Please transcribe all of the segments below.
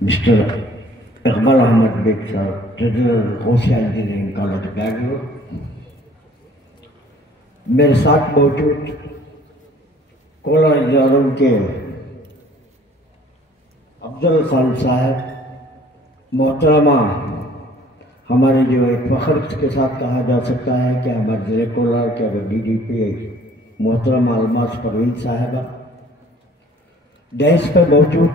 Mr. Iqbal Ahmed Beg sir, Treasurer Gausia Engineering College Bangalore, मेरे साथ मौजूद Cola इजारों के अफजल खान साहब, मोहतरमा हमारे जो एक फख्र के साथ कहा जा सकता है कि हमारे ज़िले कोलार के DDP मोहतरमा अलमास परवीन साहबा, डैश पर मौजूद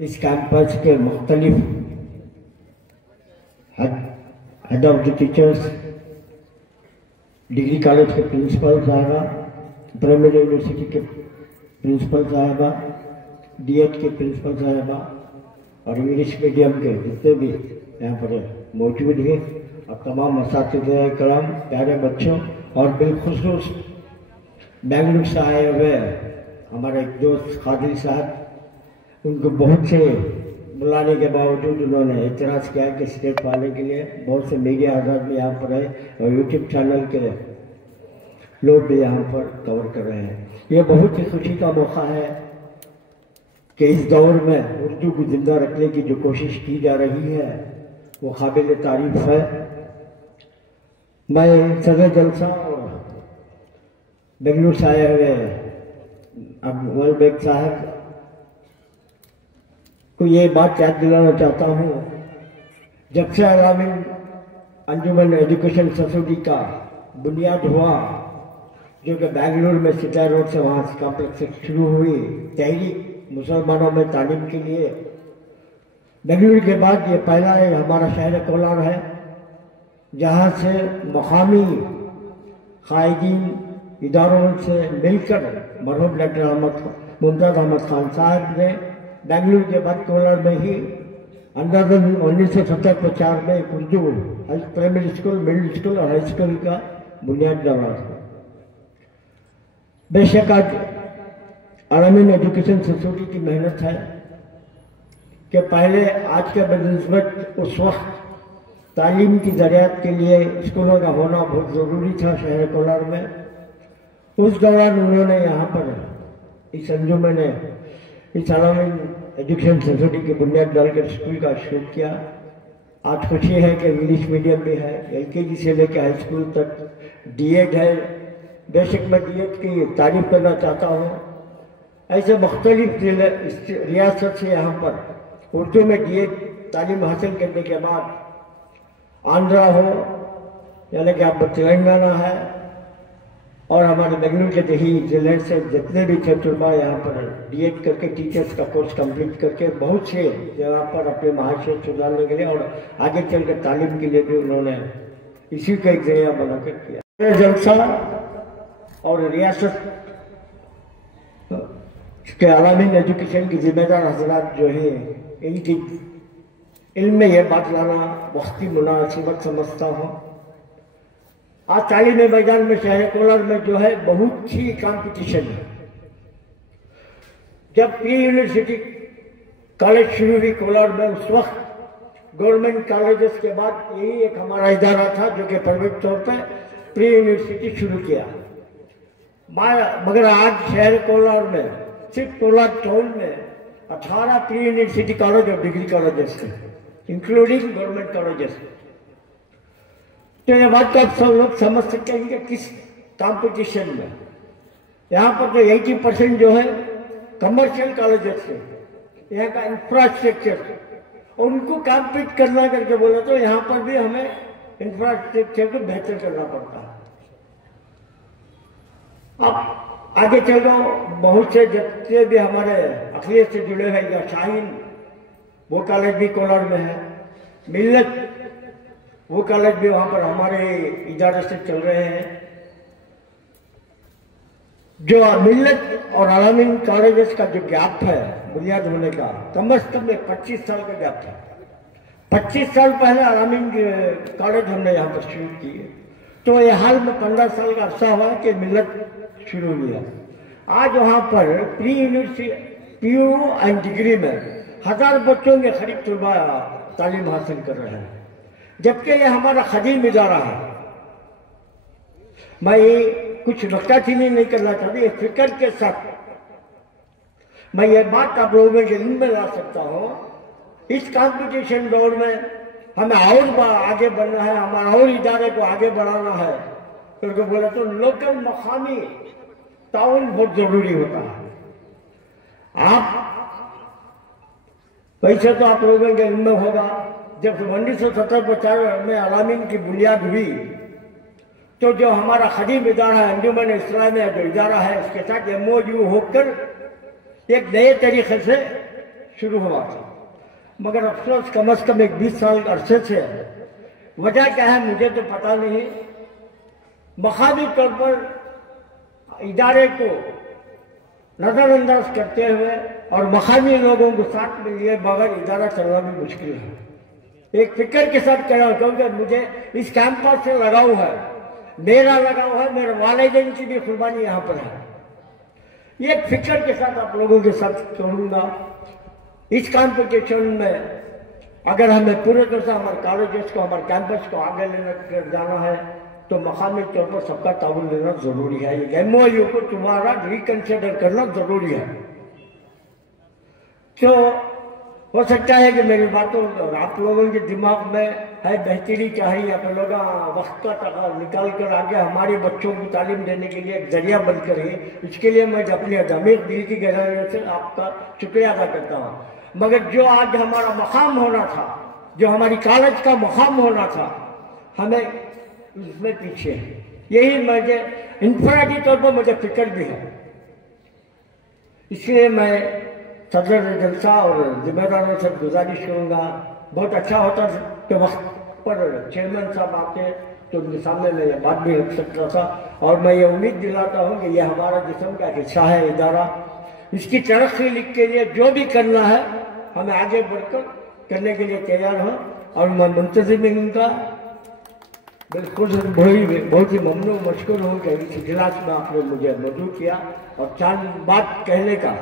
इस कैंपस के मुख्तलिफ head of the teachers, degree college के प्रिंसिपल साहबा, प्राइमरी यूनिवर्सिटी के प्रिंसिपल साहबा, DED के प्रिंसिपल साहबा और इंग्लिश मीडियम के जितने भी यहाँ पर मौजूद हैं और तमाम असातिज़े कराम, प्यारे बच्चों और बिलखुसूस बेंगलुरु से आए हुए हमारे एक दोस्त खादिर साहब, उनको बहुत से बुलाने के बावजूद उन्होंने एतराज़ किया कि स्टेट वाले के लिए बहुत से मीडिया हज़रात भी यहाँ पर है और यूट्यूब चैनल के लोग भी यहाँ पर कवर कर रहे हैं। ये बहुत ही खुशी का मौका है कि इस दौर में उर्दू को ज़िंदा रखने की जो कोशिश की जा रही है वो काबिल तारीफ है। मैं सदर जलसा और बेंगलुरु से आए हुए अकमल बेग साहब को ये बात याद दिलाना चाहता हूँ, जब से अलामीन अंजुमन एजुकेशन सोसाइटी का बुनियाद हुआ, जो कि बेंगलुरु में सितार रोड से वहाँ से कॉम्प्लेक्स से शुरू हुई तहरीक मुसलमानों में तालीम के लिए, बेंगलुरु के बाद ये पहला हमारा शहर कोलार है जहाँ से मकामी कायदीन इदारों से मिलकर मरहूम डॉक्टर मुमताज़ अहमद खान साहब ने बेंगलुरु के बाद कोलार में ही अंदाज़न 1970-75 में Urdu primary school, middle school और हाई स्कूल का बुनियाद डाला था। बेशक आज अलामीन एजुकेशन सोसाइटी की मेहनत है कि पहले आज के बनस्बत उस वक्त तालीम की ज़रियात के लिए स्कूलों का होना बहुत ज़रूरी था शहर कोलार में। उस दौरान उन्होंने यहाँ पर इस अंजुमन इस अलामीन एजुकेशन सोसाइटी की बुनियाद डालकर स्कूल का शुरू किया। आज खुशी है कि इंग्लिश मीडियम भी है, LKG से लेकर हाई स्कूल तक DED है। बेशक मैं DED की तारीफ करना चाहता हूँ। ऐसे मुख्तलिफ रियासत से यहाँ पर उर्दू में DED तालीम हासिल करने के बाद आंध्रा हो यानी कि आप तेलंगाना है और हमारे बेंगलुरु के दही जिले से जितने भी तजुर्बा यहाँ पर DED करके टीचर्स का कोर्स कंप्लीट करके बहुत से जगह पर अपने महाशय सुधारने के लिए और आगे चलकर तालीम के लिए भी उन्होंने इसी का एक जरिया बनाकर किया। जलसा और रियासत के अलामीन एजुकेशन की जिम्मेदार हजरात जो है, इनकी इल्म में यह बात लाना वक्ती मुनासिबत समझता हूँ। आज तालीमी मैदान में शहर कोलार में जो है बहुत ही कंपटीशन है। जब प्री यूनिवर्सिटी कॉलेज शुरू हुई कोलार में, उस वक्त गवर्नमेंट कॉलेजेस के बाद यही एक हमारा इदारा था जो कि प्राइवेट तौर पर प्री यूनिवर्सिटी शुरू किया। मगर आज शहर कोलार में सिर्फ कोलार टाउन में 18 प्री यूनिवर्सिटी कॉलेज और डिग्री कॉलेजेस हैं, इंक्लूडिंग गवर्नमेंट कॉलेजेस। तो ये बात तो आप सब लोग समझ सकते हैं कि किस कंपटीशन में यहाँ पर तो 80% जो है कमर्शियल कॉलेजेस है, यहाँ का इंफ्रास्ट्रक्चर, और उनको कॉम्पीट करना करके बोला तो यहाँ पर भी हमें इंफ्रास्ट्रक्चर को बेहतर करना पड़ता है। अब आगे चलो, बहुत से जितने भी हमारे अखिलियत से जुड़े हैं या शाहीन, वो कॉलेज भी कोलार में है, मिल्लत वो कॉलेज भी वहाँ पर हमारे इदारे से चल रहे हैं। जो मिल्लत और अलामीन कॉलेजेस का जो गैप है बुनियाद होने का, कम से कम 25 साल का गैप था। 25 साल पहले अलामीन कॉलेज हमने यहाँ पर शुरू किए, तो ये हाल में 15 साल का अर्सा हुआ कि मिल्लत शुरू हुआ। आज वहाँ पर pre university PU and degree में 1000 बच्चों के करीब तलबा तालीम हासिल कर रहे हैं, जबकि ये हमारा खदीम इदारा है। मैं कुछ नुक्ताचीनी नहीं करना चाहती, फिक्र के साथ मैं ये बात आप लोगों के इल्म में ला सकता हूँ, इस कंपटीशन दौर में हमें और आगे बढ़ना है, हमारा और इदारे को आगे बढ़ाना है, क्योंकि बोले तो लोकल मकामी ताउन बहुत जरूरी होता है। आप पैसे तो आप लोगों के इल्म में होगा, जब 1970 में अलामीन की बुनियाद हुई तो जो हमारा खदीम इदारा है अंजुमन इस्लामिया जो इदारा है, उसके साथ MOU होकर एक नए तरीके से शुरू हुआ था। मगर अफसोस कम से कम एक 20 साल अरसे से वजह क्या है मुझे तो पता नहीं, मकामी तौर पर इदारे को नजरअंदाज करते हुए और मकामी लोगों को साथ में लिए बगैर इदारा चलना भी मुश्किल है। एक फिक्र के साथ कह रहा हूँ क्योंकि मुझे इस कैंपस से लगाव है, मेरा लगाव है, मेरे वालिदैन की भी कुर्बानी यहाँ पर है। ये फिक्र के साथ आप लोगों के साथ कहूँगा, इस कॉम्पिटिशन में अगर हमें पूरे तरह से हमारे कॉलेजेस को, हमारे कैंपस को आगे लेकर जाना है तो मकामी तौर पर सबका ताउन लेना जरूरी है। ये MOU को तुम्हारा रिकंसिडर करना जरूरी है। तो हो सकता है कि मेरी बातों आप लोगों के दिमाग में है बेहतरी चाहिए, आप लोग वक्त का निकाल कर आगे हमारे बच्चों को तालीम देने के लिए एक जरिया बन कर ही, इसके लिए मैं अपने ज़मीर दिल की गहराइयों से आपका शुक्रिया अदा करता हूँ। मगर जो आज हमारा मकाम होना था, जो हमारी कॉलेज का मकाम होना था, हमें इसमें पीछे है। यही मुझे इंफरादी तौर पर मुझे फिक्र भी है। इसलिए मैं सदर जलसा और जिम्मेदारों से गुजारिश करूँगा, बहुत अच्छा होता कि वक्त पर चेयरमैन साहब आते तो उनके सामने मैं ये बात भी रख सकता था। और मैं ये उम्मीद दिलाता हूँ कि ये हमारा जिस्म का हिस्सा है इदारा, इसकी तरक्की के लिए जो भी करना है हमें आगे बढ़कर करने के लिए तैयार हो। और मैं मुंतज़िम उनका बिल्कुल बहुत ही ममनून मशकूर हूँ कि इस इजलास में आपने मुझे मौजूद किया और चांद बात कहने का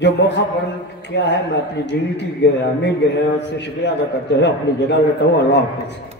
जो मौका फराहम किया है। मैं अपनी दिल की अमीर गहराइयों से शुक्रिया अदा करते हुए अपनी जगह लेता हूँ। अल्लाह हाफ़िज़।